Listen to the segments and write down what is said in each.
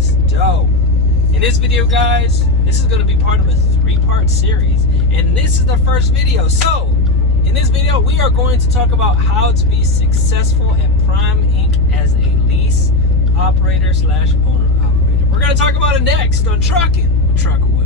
this dough. In this video, guys, this is going to be part of a 3-part series, and this is the first video. So in this video, we are going to talk about how to be successful at Prime Inc. as a lease operator / owner operator. We're going to talk about it next on Trucking with Trucker Will.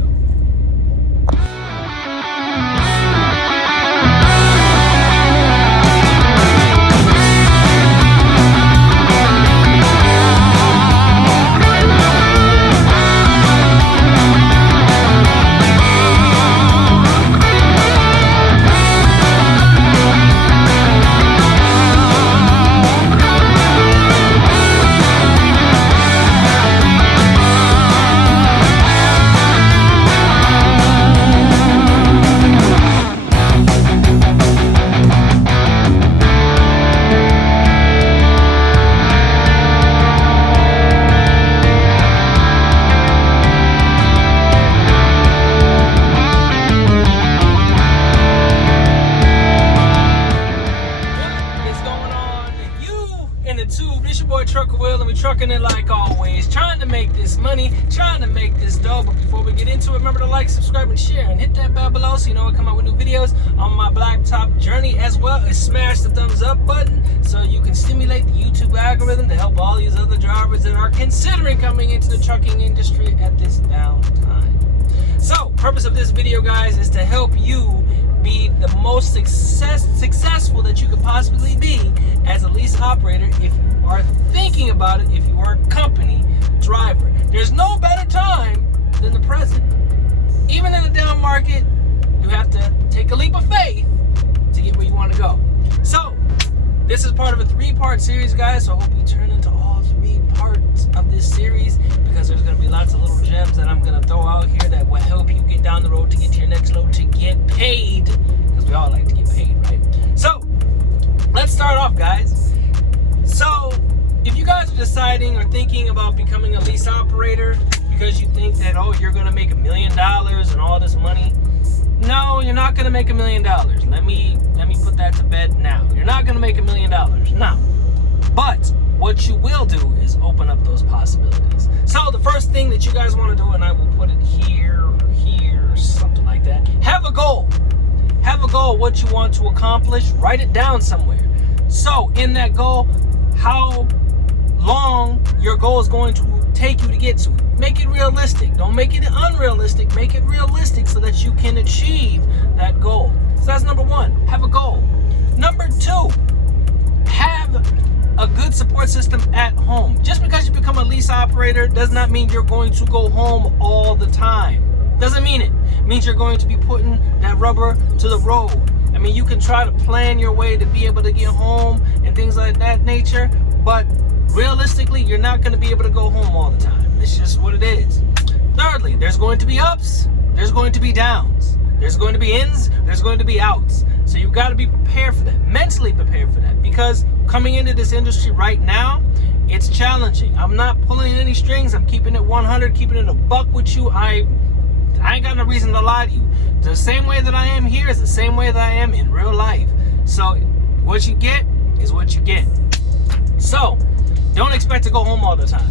Trucker Will, and we trucking it like always, trying to make this money, trying to make this dough. But before we get into it, remember to like, subscribe, and share, and hit that bell below so you know I come out with new videos on my blacktop journey, as well as smash the thumbs up button so you can stimulate the YouTube algorithm to help all these other drivers that are considering coming into the trucking industry at this downtime. So, purpose of this video, guys, is to help you be the most successful that you could possibly be as a lease operator if you are thinking about it, if you are a company driver. There's no better time than the present. Even in a down market, you have to take a leap of faith to get where you want to go. So, this is part of a 3-part series, guys, so I hope you turn into all 3 parts of this series, because there's going to be lots of little gems that I'm going to throw out here that will help you get down the road to get to your next load, to get paid, because we all like to get paid, right? So, let's start off, guys. So, if you guys are deciding or thinking about becoming a lease operator because you think that, oh, you're going to make $1 million and all this money, no, you're not going to make $1 million. Let me put that to bed now. You're not going to make $1 million. No. But what you will do is open up those possibilities. So the first thing that you guys want to do, and I will put it here, something like that. Have a goal. Have a goal, what you want to accomplish. Write it down somewhere. So in that goal, how long your goal is going to take you to get to it. Make it realistic. Don't make it unrealistic. Make it realistic so that you can achieve that goal. So that's number 1. Have a goal. Number 2, have a good support system at home. Just because you become a lease operator does not mean you're going to go home all the time. Doesn't mean it. It means you're going to be putting that rubber to the road. I mean, you can try to plan your way to be able to get home and things like that nature, but realistically, you're not going to be able to go home all the time. It's just what it is. Thirdly, there's going to be ups, there's going to be downs, there's going to be ins, there's going to be outs. So you've got to be prepared for that, mentally prepared for that, because coming into this industry right now, it's challenging. I'm not pulling any strings. I'm keeping it 100, keeping it a buck with you. I ain't got no reason to lie to you. The same way that I am here is the same way that I am in real life. So what you get is what you get. So don't expect to go home all the time.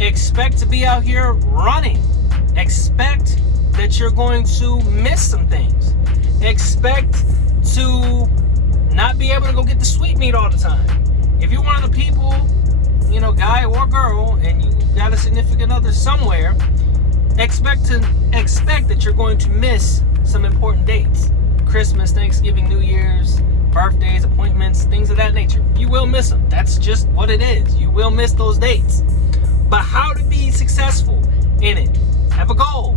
Expect to be out here running. Expect that you're going to miss some things. Expect to not be able to go get the sweetmeat all the time. If you're one of the people, guy or girl, and you got a significant other somewhere, expect that you're going to miss some important dates. Christmas, Thanksgiving, New Year's, birthdays, appointments, things of that nature. You will miss them. That's just what it is. You will miss those dates. But how to be successful in it? Have a goal.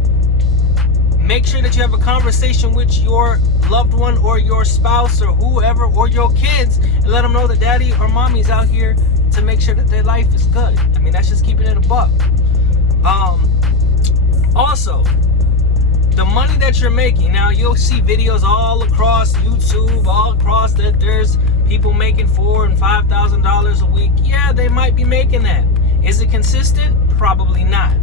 Make sure that you have a conversation with your loved one or your spouse or whoever or your kids, and let them know that daddy or mommy's out here to make sure that their life is good. I mean, that's just keeping it a buck. Also, the money that you're making, now you'll see videos all across YouTube, all across that there's people making $4,000 and $5,000 a week. Yeah, they might be making that. Is it consistent? Probably not.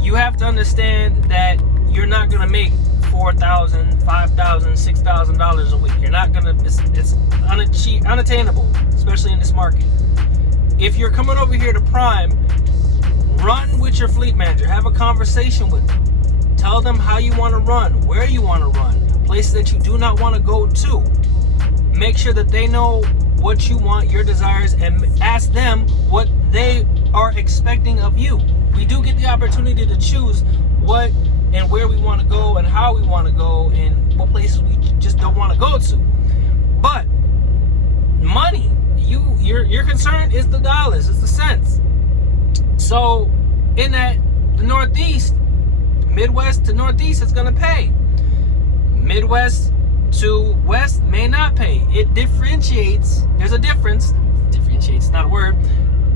You have to understand that you're not going to make $4,000, $5,000, $6,000 a week. You're not going to, it's unattainable, especially in this market. If you're coming over here to Prime, your fleet manager. Have a conversation with them. Tell them how you want to run, where you want to run, places that you do not want to go to. Make sure that they know what you want, your desires, and ask them what they are expecting of you. We do get the opportunity to choose what and where we want to go and how we want to go and what places we just don't want to go to. But money, your concern is the dollars, it's the cents. So in that, the Northeast, Midwest to Northeast is going to pay. Midwest to West may not pay. It differentiates. There's a difference. Differentiates, not a word.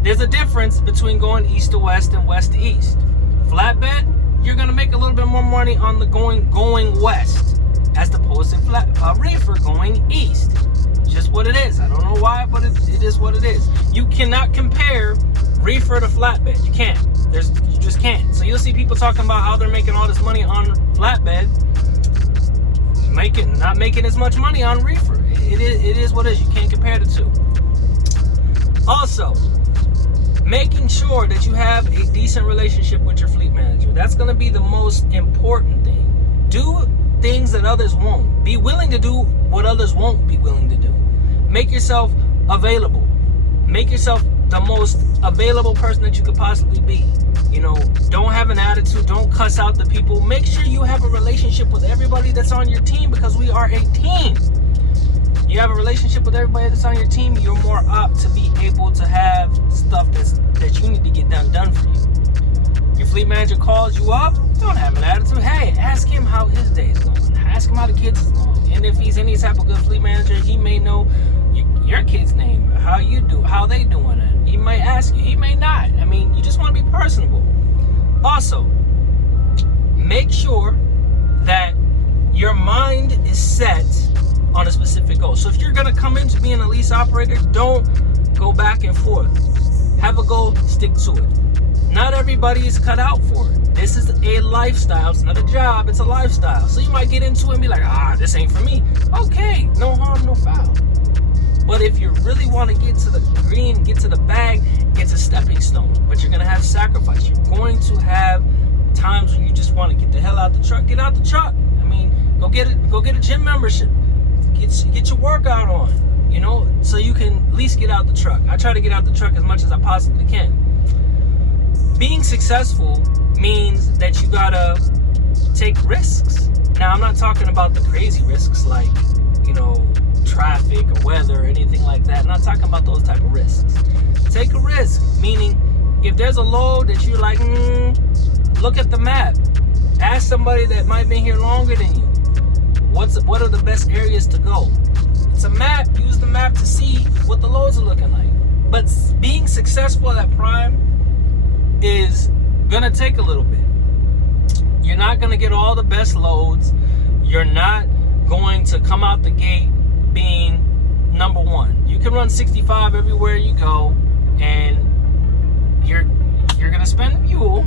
There's a difference between going east to west and west to east. Flatbed, you're going to make a little bit more money on the going west as opposed to reefer going east. Just what it is. I don't know why, but it is what it is. You cannot compare reefer to flatbed. You can't. You just can't. So you'll see people talking about how they're making all this money on flatbed, not making as much money on reefer. It is what it is. You can't compare the two. Also, making sure that you have a decent relationship with your fleet manager. That's going to be the most important thing. Do things that others won't. Be willing to do what others won't be willing to do. Make yourself available. Make yourself the most available person that you could possibly be. You know, don't have an attitude. Don't cuss out the people. Make sure you have a relationship with everybody that's on your team, because we are a team. You have a relationship with everybody that's on your team, you're more apt to be able to have stuff that you need to get done for you. Your fleet manager calls you up, don't have an attitude. Hey, ask him how his day is going. Ask him how the kids is going. And if he's any type of good fleet manager, he may know your kid's name, how they doing it. He may ask you, he may not. I mean, you just want to be personable. Also, make sure that your mind is set on a specific goal. So if you're going to come into being a lease operator, don't go back and forth. Have a goal, stick to it. Not everybody is cut out for it. This is a lifestyle. It's not a job, it's a lifestyle. So you might get into it and be like, this ain't for me. Okay, no harm, no foul. But if you really want to get to the green, get to the bag, it's a stepping stone. But you're going to have sacrifice. You're going to have times when you just want to get the hell out the truck. Get out the truck. I mean, go get a gym membership. Get your workout on, you know, so you can at least get out the truck. I try to get out the truck as much as I possibly can. Being successful means that you gotta take risks. Now, I'm not talking about the crazy risks like, you know, traffic or weather or anything like that. I'm not talking about those type of risks. Take a risk, meaning if there's a load that you're like, look at the map. Ask somebody that might be here longer than you. What are the best areas to go? It's a map. Use the map to see what the loads are looking like. But being successful at prime is gonna take a little bit. You're not gonna get all the best loads. You're not going to come out the gate being number one. You can run 65 everywhere you go, and you're gonna spend fuel,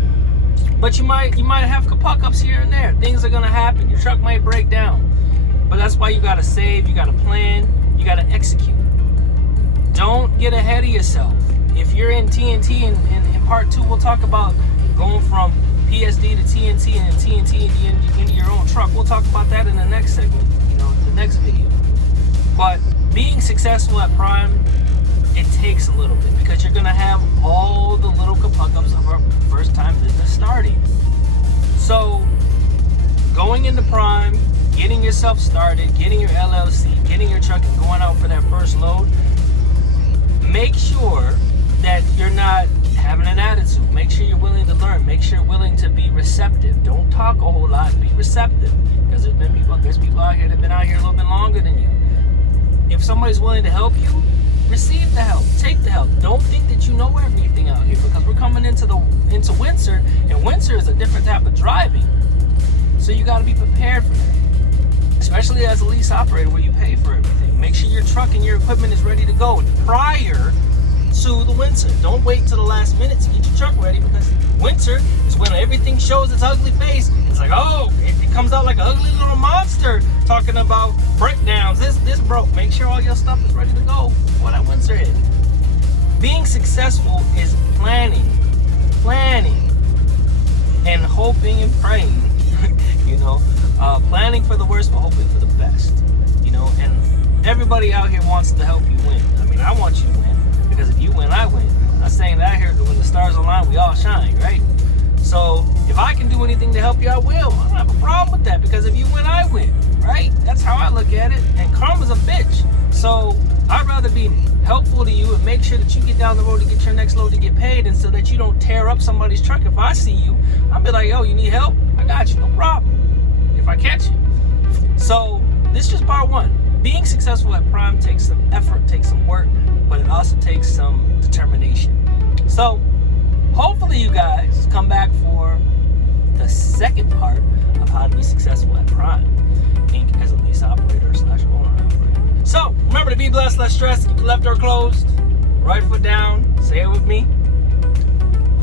but you might have puck-ups here and there. Things are gonna happen. Your truck might break down. But that's why you gotta save, you gotta plan, you gotta execute. Don't get ahead of yourself. If you're in TNT, and in part 2, we'll talk about going from PSD to TNT and TNT into your own truck. We'll talk about that in the next segment, you know, the next video. But being successful at prime, it takes a little bit, because you're gonna have all the little puck-ups of our first time business starting. So going into prime, getting yourself started, getting your LLC, getting your truck and going out for that first load, make sure that you're not having an attitude. Make sure you're willing to learn. Make sure you're willing to be receptive. Don't talk a whole lot. Be receptive, because there's people out here that have been out here a little bit longer than you. If somebody's willing to help you, receive the help. Take the help. Don't think that you know everything out here, because we're coming into winter, and winter is a different type of driving. So you got to be prepared for that. Especially as a lease operator, where you pay for everything. Make sure your truck and your equipment is ready to go prior to the winter. Don't wait till the last minute to get your truck ready, because winter is when everything shows its ugly face. It's like, it comes out like an ugly little monster talking about breakdowns. This broke. Make sure all your stuff is ready to go before that winter hits. Being successful is planning. hoping and praying, planning for the worst but hoping for the best, and everybody out here wants to help you win. I mean, I want you to win, because if you win, I win. I'm not saying that here, when the stars align, we all shine, right? So if I can do anything to help you, I will. I don't have a problem with that, because if you win, I win, right? That's how I look at it. And karma's a bitch. So I'd rather be helpful to you and make sure that you get down the road to get your next load to get paid, and so that you don't tear up somebody's truck. If I see you, I'll be like, yo, you need help? I got you, no problem, if I catch you. So this is just part one. Being successful at Prime takes some effort, takes some work, but it also takes some determination. So hopefully you guys come back for the second part of how to be successful at Prime Inc. as a lease operator / owner operator. So remember to be blessed, less stressed, keep the left door closed, right foot down, say it with me,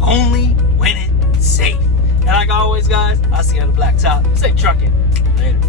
only when it's safe. And like always, guys, I'll see you on the blacktop. Safe trucking. Later.